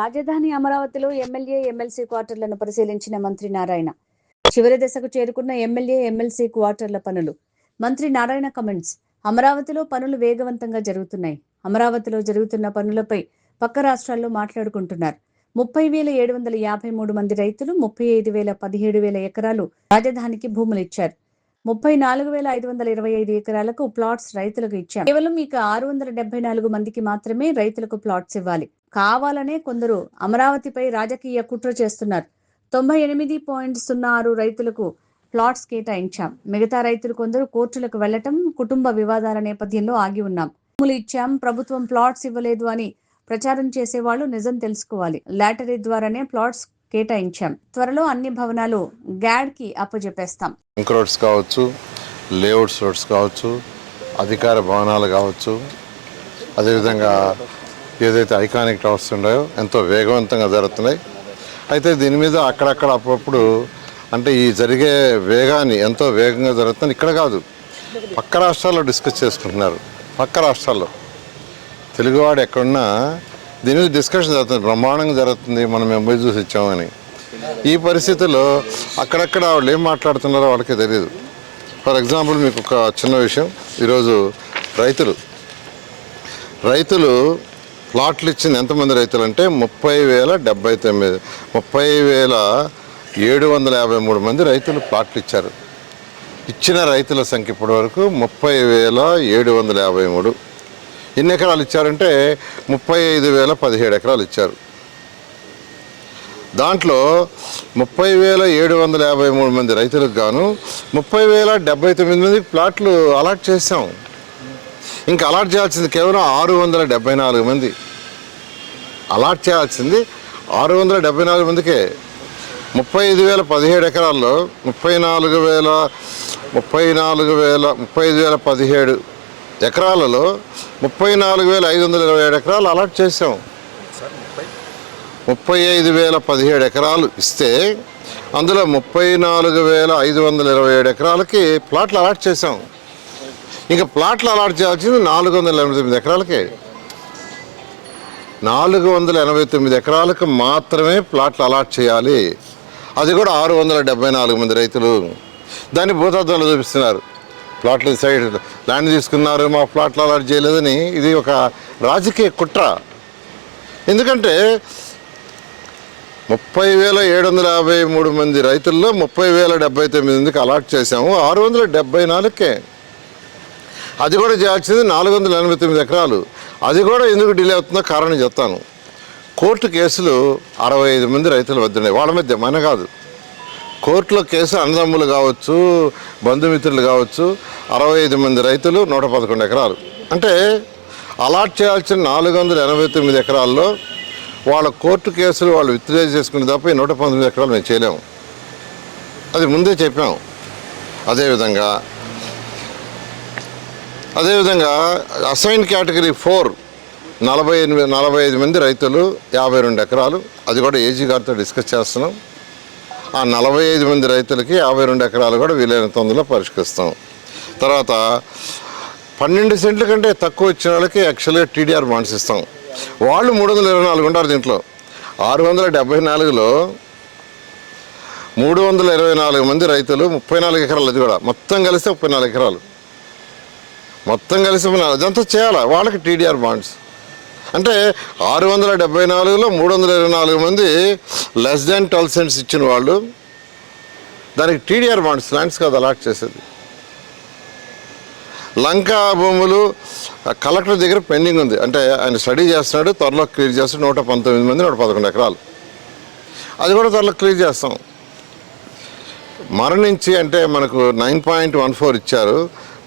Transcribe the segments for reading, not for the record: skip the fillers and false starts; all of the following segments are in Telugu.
రాజధాని అమరావతిలో ఎమ్మెల్యే ఎమ్మెల్సీ క్వార్టర్లను పరిశీలించిన మంత్రి నారాయణ. చివరి దశకు చేరుకున్న ఎమ్మెల్యే ఎమ్మెల్సీ క్వార్టర్ల పనులు. మంత్రి నారాయణ కమెంట్స్. అమరావతిలో పనులు వేగవంతంగా జరుగుతున్నాయి. అమరావతిలో జరుగుతున్న పనులపై పక్క రాష్ట్రాల్లో మాట్లాడుకుంటున్నారు. 30,753 మంది రైతులు 35,017 ఎకరాలు రాజధానికి భూములు ఇచ్చారు. 34,525 ఎకరాలకు ప్లాట్స్ రైతులకు ఇచ్చాం. కేవలం ఇక 674 మందికి మాత్రమే రైతులకు ప్లాట్స్ ఇవ్వాలి. కావాలనే కొందరు అమరావతిపై రాజకీయ కుట్ర చేస్తున్నారు. 98.06 రైతులకు ప్లాట్స్ కేటాయించాం. మిగతా రైతులు కొందరు కోర్టులకు వెళ్లటం, కుటుంబ వివాదాల నేపథ్యంలో ఆగి ఉన్నాం. భూములు ఇచ్చాం, ప్రభుత్వం ప్లాట్స్ ఇవ్వలేదు అని ప్రచారం చేసేవాళ్లు నిజం తెలుసుకోవాలి. లాటరీ ద్వారానే ప్లాట్స్ కేటాయించాం. త్వరలో అన్ని భవనాలు గ్యాడ్ కి అప్పజెప్పేస్తాం. రోడ్స్ కావచ్చు, లేఅవుట్స్ రోడ్స్ కావచ్చు, అధికార భవనాలు కావచ్చు, అదేవిధంగా ఏదైతే ఐకానిక్ టవర్స్ ఉన్నాయో ఎంతో వేగవంతంగా జరుగుతున్నాయి. అయితే దీని మీద అక్కడక్కడ అప్పుడప్పుడు అంటే ఈ జరిగే వేగాన్ని ఎంతో వేగంగా జరుగుతుంది. ఇక్కడ కాదు, పక్క రాష్ట్రాల్లో డిస్కస్ చేసుకుంటున్నారు. పక్క రాష్ట్రాల్లో తెలుగువాడు ఎక్కడున్నా దీని మీద డిస్కషన్ జరుగుతుంది, బ్రహ్మాండంగా జరుగుతుంది, మనం ఎంబై చూసి ఇచ్చామని. ఈ పరిస్థితుల్లో అక్కడక్కడ వాళ్ళు ఏం మాట్లాడుతున్నారో వాళ్ళకే తెలియదు. ఫర్ ఎగ్జాంపుల్ మీకు ఒక చిన్న విషయం, ఈరోజు రైతులు ప్లాట్లు ఇచ్చింది ఎంతమంది రైతులు అంటే 30,753 మంది రైతులు ప్లాట్లు ఇచ్చారు. ఇచ్చిన రైతుల సంఖ్య ఇప్పటి వరకు 30,753. ఎన్ని ఎకరాలు ఇచ్చారంటే 35,017 ఎకరాలు ఇచ్చారు. దాంట్లో 30,753 మంది రైతులకు గాను 30,079 మందికి ప్లాట్లు అలాట్ చేసాం. ఇంకా అలాట్ చేయాల్సింది కేవలం 674 మంది. అలాట్ చేయాల్సింది 674 మందికే. 35,017 ఎకరాల్లో 35,017 ఎకరాలలో 34,527 ఎకరాలు అలాట్ చేసాం. 35,017 ఎకరాలు ఇస్తే అందులో 34,527 ఎకరాలకి ప్లాట్లు అలాట్ చేసాం. ఇంకా ప్లాట్లు అలాట్ చేయాల్సింది 489 ఎకరాలకే. 489 ఎకరాలకు మాత్రమే ప్లాట్లు అలాట్ చేయాలి. అది కూడా 674 మంది రైతులు. దాన్ని భూతత్వంలో చూపిస్తున్నారు. ప్లాట్లు సైడ్ ల్యాండ్ తీసుకున్నారు, మా ప్లాట్లు అలాట్ చేయలేదని. ఇది ఒక రాజకీయ కుట్ర. ఎందుకంటే 30,753 మంది రైతుల్లో 30,079 మందికి అలాట్ చేసాము, 674కే. అది కూడా చేయాల్సింది 489 ఎకరాలు. అది కూడా ఎందుకు డిలే అవుతుందో కారణం చెప్తాను. కోర్టు కేసులు 65 మంది రైతుల వద్ద ఉన్నాయి. వాళ్ళ మధ్య మన కాదు, కోర్టులో కేసు అన్నదమ్ములు కావచ్చు, బంధుమిత్రులు కావచ్చు. 65 మంది రైతులు 111 ఎకరాలు. అంటే అలాట్ చేయాల్సిన 489 ఎకరాల్లో వాళ్ళ కోర్టు కేసులు వాళ్ళు విత్డ్రా చేసుకునే తప్ప 119 ఎకరాలు మేము చేయలేము. అది ముందే చెప్పాం. అదేవిధంగా అసైన్ కేటగిరీ 4 45 మంది రైతులు 52 ఎకరాలు. అది కూడా ఏజీ గారితో డిస్కస్ చేస్తున్నాం. ఆ 45 మంది రైతులకి 52 ఎకరాలు కూడా వీలైన తొందరలో పరిష్కరిస్తాం. తర్వాత 12 సెంట్ల కంటే తక్కువ ఇచ్చిన వాళ్ళకి యాక్చువల్గా టీడీఆర్ బాండ్స్ ఇస్తాం. వాళ్ళు 324 ఉంటారు. దీంట్లో 674లో 324 మంది రైతులు 34 ఎకరాలు. అది కూడా మొత్తం కలిస్తే 34 ఎకరాలు. మొత్తం కలిసి అదంతా చేయాలి. వాళ్ళకి టీడీఆర్ బాండ్స్ అంటే 674లో 324 మంది లెస్ దాన్ 12 సెంట్స్ ఇచ్చిన వాళ్ళు, దానికి టీడీఆర్ బాండ్స్ ల్యాండ్స్ కాదు అలాట్ చేసేది. లంకా భూములు కలెక్టర్ దగ్గర పెండింగ్ ఉంది. అంటే ఆయన స్టడీ చేస్తున్నాడు, త్వరలో క్లియర్ చేస్తాడు. 119 మంది 111 ఎకరాలు. అది కూడా త్వరలో క్లియర్ చేస్తాం. మరణించి అంటే మనకు 9.14 ఇచ్చారు,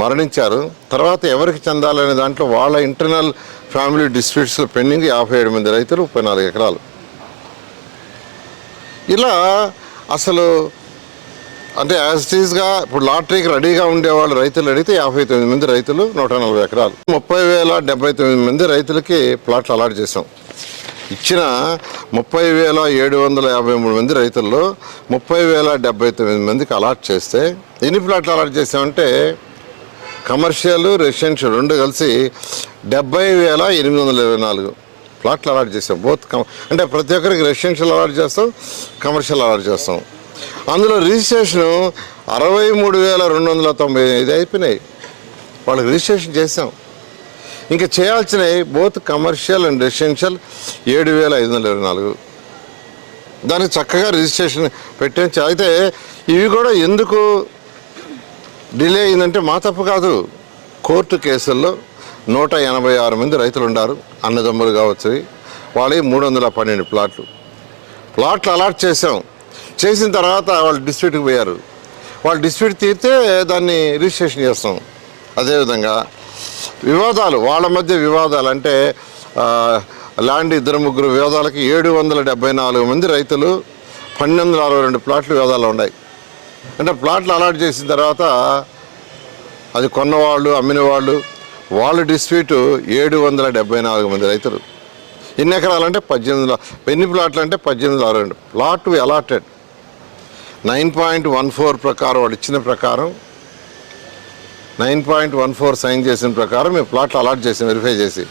మరణించారు. తర్వాత ఎవరికి చెందాలనే దాంట్లో వాళ్ళ ఇంటర్నల్ ఫ్యామిలీ డిస్ప్యూట్స్లో పెండింగ్ 57 మంది రైతులు 34 ఎకరాలు. ఇలా అసలు అంటే యాజ్ ఇట్ ఈస్గా ఇప్పుడు లాటరీకి రెడీగా ఉండేవాళ్ళు రైతులు అడిగితే 59 మంది రైతులు 140 ఎకరాలు. 30,079 మంది రైతులకి ప్లాట్లు అలాట్ చేసాం. ఇచ్చిన 30,753 మంది రైతుల్లో 30,079 మందికి అలాట్ చేస్తే ఎన్ని ప్లాట్లు అలాట్ చేసామంటే కమర్షియల్ రెసిడెన్షియల్ రెండు కలిసి 70,824. ప్లాట్లు అలాట్ చేసాం. అంటే ప్రతి ఒక్కరికి రెసిడెన్షియల్ అలాట్ చేస్తాం, కమర్షియల్ అలాట్ చేస్తాం. అందులో రిజిస్ట్రేషన్ 63,295 అయిపోయినాయి. వాళ్ళకి రిజిస్ట్రేషన్ చేసాం. ఇంకా చేయాల్సినవి బోత్ కమర్షియల్ అండ్ రెసిడెన్షియల్ 7,524. దానికి చక్కగా రిజిస్ట్రేషన్ పెట్టించి. అయితే ఇవి కూడా ఎందుకు డిలే అయిందంటే మా తప్పు కాదు. కోర్టు కేసుల్లో 186 మంది రైతులు ఉన్నారు, అన్నదమ్ములు కావచ్చు. వాళ్ళకి 312 ప్లాట్లు అలాట్ చేసాం. చేసిన తర్వాత వాళ్ళు డిస్ప్యూట్కి పోయారు. వాళ్ళు డిస్ప్యూట్ తీరితే దాన్ని రిజిస్ట్రేషన్ చేస్తాం. అదేవిధంగా వివాదాలు, వాళ్ళ మధ్య వివాదాలు అంటే ల్యాండ్ 2-3 వివాదాలకి 774 మంది రైతులు 1262 ప్లాట్లు వివాదాలు ఉన్నాయి. అంటే ప్లాట్లు అలాట్ చేసిన తర్వాత అది కొన్నవాళ్ళు, అమ్మిన వాళ్ళు డిస్ప్యూట్ 774 మంది రైతులు. ఎన్ని ఎకరాలంటే 18. ఎన్ని ప్లాట్లు అంటే 1862 ప్లాట్ అలాటెడ్. 9.14 ప్రకారం వాడు ఇచ్చిన ప్రకారం 9.14 సైన్ చేసిన ప్రకారం మేము ప్లాట్లు అలాట్ చేసాం వెరిఫై చేసి.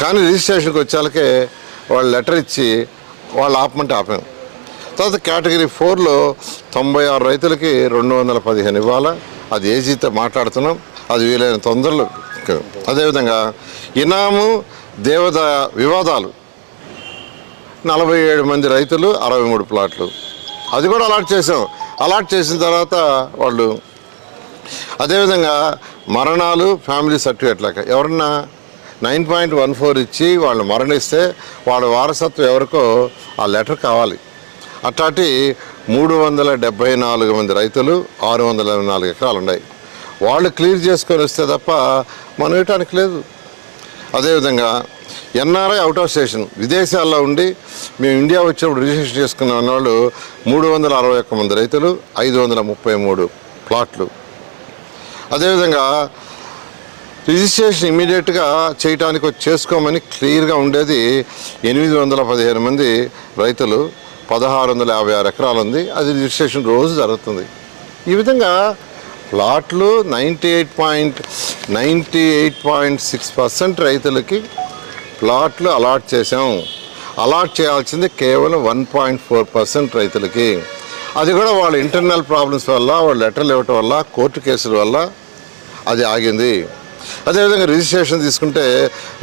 కానీ రిజిస్ట్రేషన్కి వచ్చేళ్ళకే వాళ్ళు లెటర్ ఇచ్చి వాళ్ళు ఆపమంటే ఆపాం. తర్వాత కేటగిరీ 4లో 96 రైతులకి 215 ఇవ్వాలా. అది ఏజీతో మాట్లాడుతున్నాం, అది వీలైన తొందరలో. అదేవిధంగా ఇనాము దేవదాయ వివాదాలు 47 మంది రైతులు 63 ప్లాట్లు, అది కూడా అలాట్ చేసాం. అలాట్ చేసిన తర్వాత వాళ్ళు అదేవిధంగా మరణాలు, ఫ్యామిలీ సర్టిఫికేట్లకి ఎవరన్నా 9.14 ఇచ్చి వాళ్ళు మరణిస్తే వాళ్ళ వారసత్వం ఎవరికో ఆ లెటర్ కావాలి. అట్లాంటి 374 మంది రైతులు 624 ఎకరాలు ఉన్నాయి. వాళ్ళు క్లియర్ చేసుకొని వస్తే తప్ప మనం ఇవ్వటానికి లేదు. అదేవిధంగా ఎన్ఆర్ఐ అవుట్ ఆఫ్ స్టేషన్, విదేశాల్లో ఉండి మేము ఇండియా వచ్చినప్పుడు రిజిస్ట్రేషన్ చేసుకున్న వాళ్ళు 361 మంది రైతులు 533 ప్లాట్లు. అదేవిధంగా రిజిస్ట్రేషన్ ఇమీడియట్గా చేయడానికి చేసుకోమని క్లియర్గా ఉండేది 815 మంది రైతులు 1656 ఎకరాలు ఉంది. అది రిజిస్ట్రేషన్ రోజు జరుగుతుంది. ఈ విధంగా ప్లాట్లు 98.6% రైతులకి ప్లాట్లు అలాట్ చేసాం. అలాట్ చేయాల్సింది కేవలం 1.4% రైతులకి. అది కూడా వాళ్ళ ఇంటర్నల్ ప్రాబ్లమ్స్ వల్ల, వాళ్ళ లెటర్లు ఇవ్వటం వల్ల, కోర్టు కేసుల వల్ల అది ఆగింది. అదేవిధంగా రిజిస్ట్రేషన్ తీసుకుంటే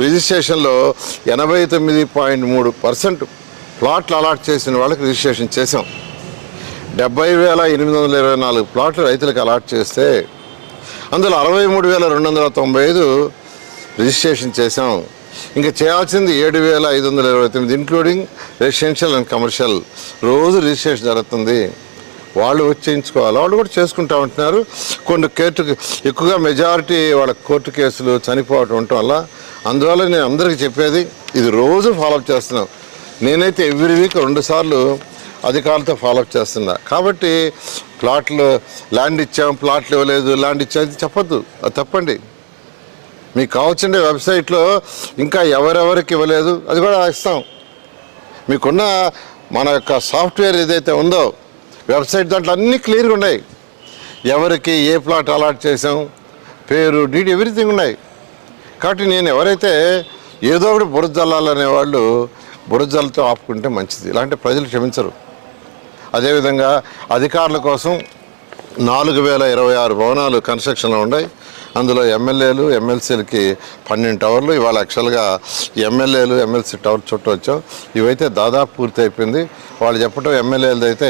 రిజిస్ట్రేషన్లో 89.3% ప్లాట్లు అలాట్ చేసిన వాళ్ళకి రిజిస్ట్రేషన్ చేసాం. 70,824 ప్లాట్లు రైతులకు అలాట్ చేస్తే అందులో 63,295 రిజిస్ట్రేషన్ చేసాం. ఇంకా చేయాల్సింది 7,529 ఇంక్లూడింగ్ రెసిడెన్షియల్ అండ్ కమర్షియల్. రోజు రిజిస్ట్రేషన్ జరుగుతుంది. వాళ్ళు వచ్చి చేయించుకోవాలి. వాళ్ళు కూడా చేసుకుంటా ఉంటున్నారు. కొన్ని ఎక్కువగా మెజారిటీ వాళ్ళ కోర్టు కేసులు చనిపోవటం ఉండటం వల్ల. అందువల్ల నేను అందరికీ చెప్పేది ఇది రోజు ఫాలోఅప్ చేస్తున్నాం. నేనైతే ఎవ్రీ వీక్ 2 సార్లు అధికారులతో ఫాలోఅప్ చేస్తున్నా. కాబట్టి ప్లాట్లు ల్యాండ్ ఇచ్చాం, ప్లాట్లు ఇవ్వలేదు, ల్యాండ్ ఇచ్చేది చెప్పొద్దు, అది తప్పండి. మీకు కావచ్చుండే వెబ్సైట్లో ఇంకా ఎవరెవరికి ఇవ్వలేదు అది కూడా ఇస్తాం. మీకున్న మన యొక్క సాఫ్ట్వేర్ ఏదైతే ఉందో వెబ్సైట్, దాంట్లో అన్నీ క్లియర్గా ఉన్నాయి. ఎవరికి ఏ ప్లాట్ అలాట్ చేసాం, పేరు, డీడ్, ఎవ్రీథింగ్ ఉన్నాయి. కాబట్టి నేను ఎవరైతే ఏదో ఒకటి బురద జల్లాలనే వాళ్ళు బురద జల్లతో ఆపుకుంటే మంచిది. ఇలాంటి ప్రజలు క్షమించరు. అదేవిధంగా అధికారుల కోసం 4,026 భవనాలు కన్స్ట్రక్షన్లో ఉన్నాయి. అందులో ఎమ్మెల్యేలు, ఎమ్మెల్సీలకి 12 టవర్లు. ఇవాళ యాక్చువల్గా ఎమ్మెల్యేలు, ఎమ్మెల్సీ టవర్ చుట్టూ వచ్చాం. ఇవైతే దాదాపు పూర్తి అయిపోయింది. వాళ్ళు చెప్పడం ఎమ్మెల్యేలది అయితే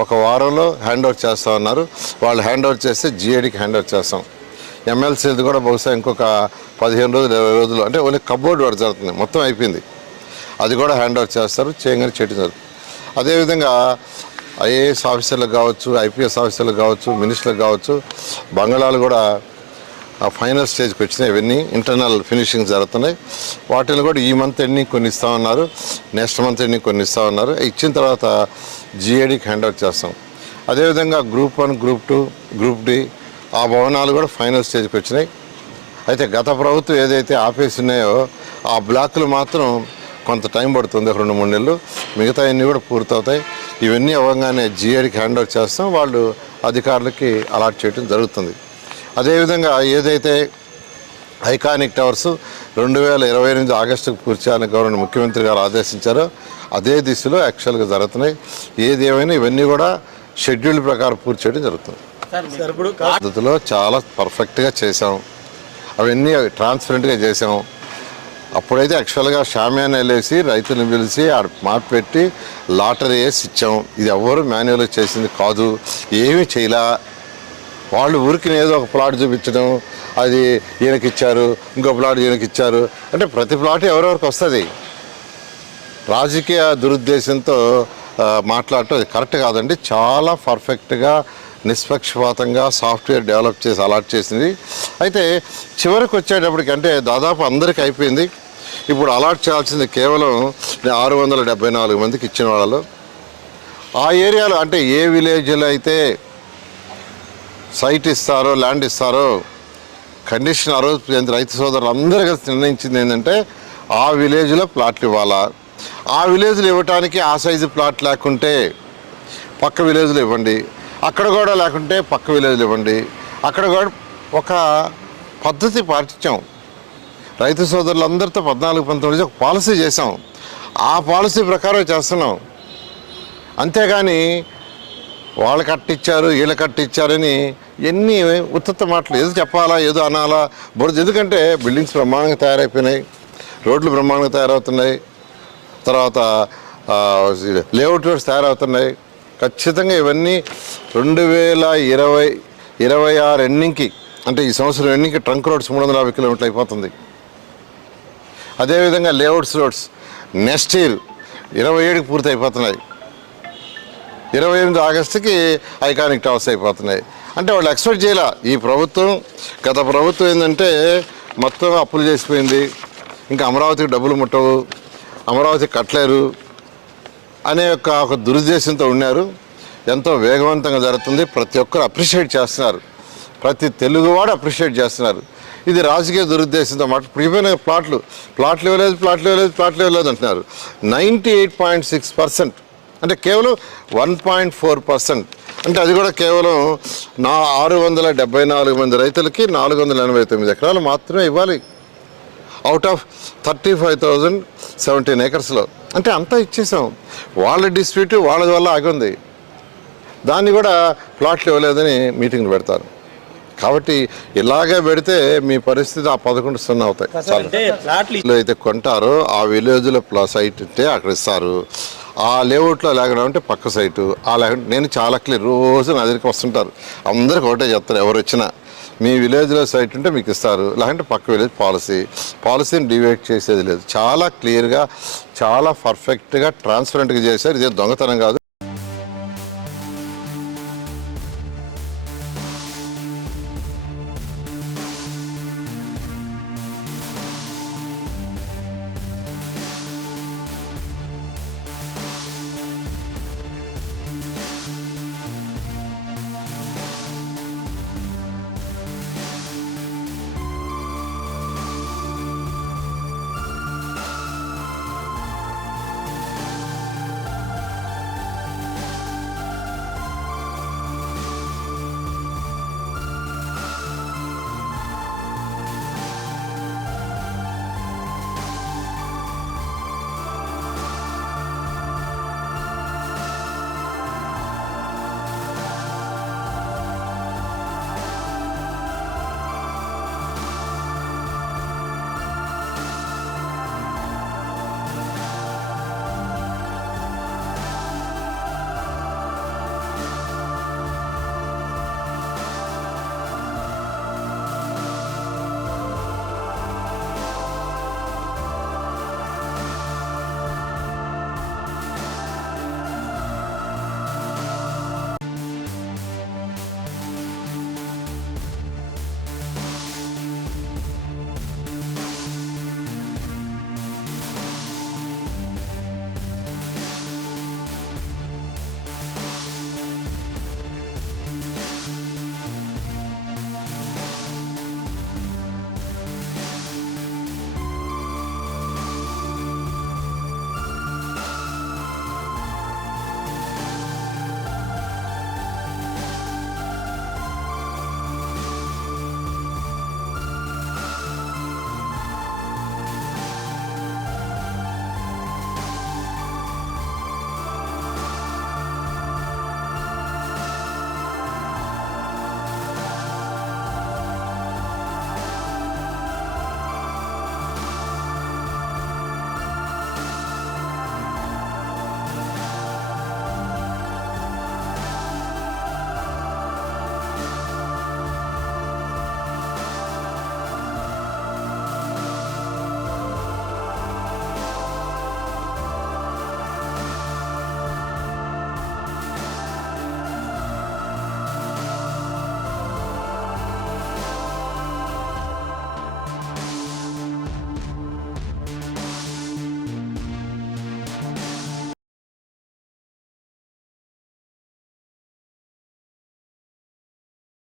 1 వారంలో హ్యాండ్ ఓవర్ చేస్తా ఉన్నారు. వాళ్ళు హ్యాండ్ ఓవర్ చేస్తే జిఏడికి హ్యాండ్ ఓవర్ చేస్తాం. ఎమ్మెల్సీలది కూడా బహుశా ఇంకొక 15 రోజులు, 20 రోజులు, అంటే ఓన్లీ కబోర్డ్ వర్క్ జరుగుతుంది, మొత్తం అయిపోయింది. అది కూడా హ్యాండ్ ఓవర్ చేస్తారు, చేయగానే చేయడం జరుగుతుంది. అదేవిధంగా ఐఏఎస్ ఆఫీసర్లకు కావచ్చు, ఐపీఎస్ ఆఫీసర్లకు కావచ్చు, మినిస్టర్లకు కావచ్చు, బంగాళాలు కూడా ఆ ఫైనల్ స్టేజ్కి వచ్చినాయి. ఇవన్నీ ఇంటర్నల్ ఫినిషింగ్ జరుగుతున్నాయి. వాటిని కూడా ఈ మంత్ ఎండింగ్ కొన్ని ఇస్తూ ఉన్నారు, నెక్స్ట్ మంత్ ఎండింగ్ కొన్ని ఇస్తూ ఉన్నారు. ఇచ్చిన తర్వాత జిఏడికి హ్యాండ్ ఓవర్ చేస్తాం. అదేవిధంగా గ్రూప్ 1, గ్రూప్ 2, గ్రూప్ డి ఆ భవనాలు కూడా ఫైనల్ స్టేజ్కి వచ్చినాయి. అయితే గత ప్రభుత్వం ఏదైతే ఆపేసి ఉన్నాయో ఆ బ్లాకులు మాత్రం కొంత టైం పడుతుంది, 2-3 నెలలు. మిగతా అన్నీ కూడా పూర్తవుతాయి. ఇవన్నీ అవ్వగానే జిఏడికి హ్యాండ్ ఓవర్ చేస్తాం. వాళ్ళు అధికారులకి అలాట్ చేయడం జరుగుతుంది. అదేవిధంగా ఏదైతే ఐకానిక్ టవర్స్ 2028 ఆగస్టుకు పూర్తి చేయాలని గౌరవ ముఖ్యమంత్రి గారు ఆదేశించారో అదే దిశలో యాక్చువల్గా జరుగుతున్నాయి. ఏది ఏమైనా ఇవన్నీ కూడా షెడ్యూల్ ప్రకారం పూర్తి చేయడం జరుగుతుంది. పద్ధతిలో చాలా పర్ఫెక్ట్గా చేసాం, అవన్నీ ట్రాన్స్పరెంట్గా చేసాం. అప్పుడైతే యాక్చువల్గా షామియానా వెళ్ళేసి రైతులను పిలిచి ఆడ మాట పెట్టి లాటరీ వేసి ఇచ్చాం. ఇది ఎవరు మాన్యువల్గా చేసింది కాదు, ఏమీ చేయలే. వాళ్ళు ఊరికి ఏదో ఒక ప్లాట్ చూపించడం, అది ఈయనకి ఇచ్చారు, ఇంకో ప్లాట్ ఈయనకి ఇచ్చారు అంటే ప్రతి ప్లాట్ ఎవరెవరికి వస్తుంది. రాజకీయ దురుద్దేశంతో మాట్లాడటం అది కరెక్ట్ కాదండి. చాలా పర్ఫెక్ట్గా నిష్పక్షపాతంగా సాఫ్ట్వేర్ డెవలప్ చేసి అలాట్ చేసింది. అయితే చివరికి వచ్చేటప్పటికి అంటే దాదాపు అందరికీ అయిపోయింది. ఇప్పుడు అలాట్ చేయాల్సింది కేవలం 674 మందికి ఇచ్చిన వాళ్ళు. ఆ ఏరియాలో అంటే ఏ విలేజ్లో అయితే సైట్ ఇస్తారో ల్యాండ్ ఇస్తారో కండిషన్ ఆ రోజు రైతు సోదరులు అందరూ కలిసి నిర్ణయించింది ఏంటంటే ఆ విలేజ్లో ప్లాట్లు ఇవ్వాలా. ఆ విలేజ్లో ఇవ్వటానికి ఆ సైజు ప్లాట్ లేకుంటే పక్క విలేజ్లో ఇవ్వండి, అక్కడ కూడా లేకుంటే పక్క విలేజ్లో ఇవ్వండి. అక్కడ కూడా ఒక పద్ధతి పాటించాం. రైతు సోదరులందరితో 14-19 ఒక పాలసీ చేసాం. ఆ పాలసీ ప్రకారం చేస్తున్నాం. అంతేగాని వాళ్ళు కట్టిచ్చారు వీళ్ళు కట్టిచ్చారని ఎన్ని ఉత్తత్త మాటలు, ఏదో చెప్పాలా ఏదో అనాలా బురద. ఎందుకంటే బిల్డింగ్స్ బ్రహ్మాండంగా తయారైపోయినాయి, రోడ్లు బ్రహ్మాండంగా తయారవుతున్నాయి, తర్వాత లేఅవుట్ రోడ్స్ తయారవుతున్నాయి. ఖచ్చితంగా ఇవన్నీ 2026 ఎండింగ్కి అంటే ఈ సంవత్సరం ఎండింగ్కి ట్రంక్ రోడ్స్ 350 కిలోమీటర్లు అయిపోతుంది. అదేవిధంగా లేఅవుట్స్ రోడ్స్ నెక్స్ట్ ఇయర్ 27కి పూర్తి అయిపోతున్నాయి. 28 ఆగస్టుకి ఐకానిక్ టవర్స్ అయిపోతున్నాయి. అంటే వాళ్ళు ఎక్స్పెక్ట్ చేయాల. ఈ ప్రభుత్వం గత ప్రభుత్వం ఏంటంటే మొత్తం అప్పులు చేసిపోయింది, ఇంకా అమరావతికి డబ్బులు ముట్టవు, అమరావతి కట్టలేరు అనే ఒక దురుద్దేశంతో ఉన్నారు. ఎంతో వేగవంతంగా జరుగుతుంది. ప్రతి ఒక్కరు అప్రిషియేట్ చేస్తున్నారు, ప్రతి తెలుగువాడు అప్రిషియేట్ చేస్తున్నారు. ఇది రాజకీయ దురుద్దేశంతో మాట ప్రిపేర్ ప్లాట్లు ఇవ్వలేదు అంటున్నారు. 98.6% అంటే కేవలం 1.4%. అంటే అది కూడా కేవలం 674 మంది రైతులకి 489 ఎకరాలు మాత్రమే ఇవ్వాలి అవుట్ ఆఫ్ 35,017 ఏకర్స్లో. అంటే అంతా ఇచ్చేసాం. వాళ్ళ డిస్ప్యూట్ వాళ్ళ వల్ల ఆగింది. దాన్ని కూడా ప్లాట్లు ఇవ్వలేదని మీటింగ్లు పెడతారు. కాబట్టి ఇలాగే పెడితే మీ పరిస్థితి ఆ 11-0 అవుతాయి. చాలా అయితే కొంటారో ఆ విలేజ్లో సైట్ ఉంటే అక్కడ ఇస్తారు. ఆ లేఅవుట్లో లేకుండా ఉంటే పక్క సైటు ఆ లేకుండా. నేను చాలా క్లియర్, రోజు నా దగ్గరికి వస్తుంటారు, అందరికి ఒకటే చెప్తారు, ఎవరు వచ్చినా మీ విలేజ్లో సైట్ ఉంటే మీకు ఇస్తారు, లేకుంటే పక్క విలేజ్ పాలసీని డివైడ్ చేసేది లేదు. చాలా క్లియర్గా చాలా పర్ఫెక్ట్గా ట్రాన్స్పరెంట్గా చేశారు. ఇదే దొంగతనం కాదు.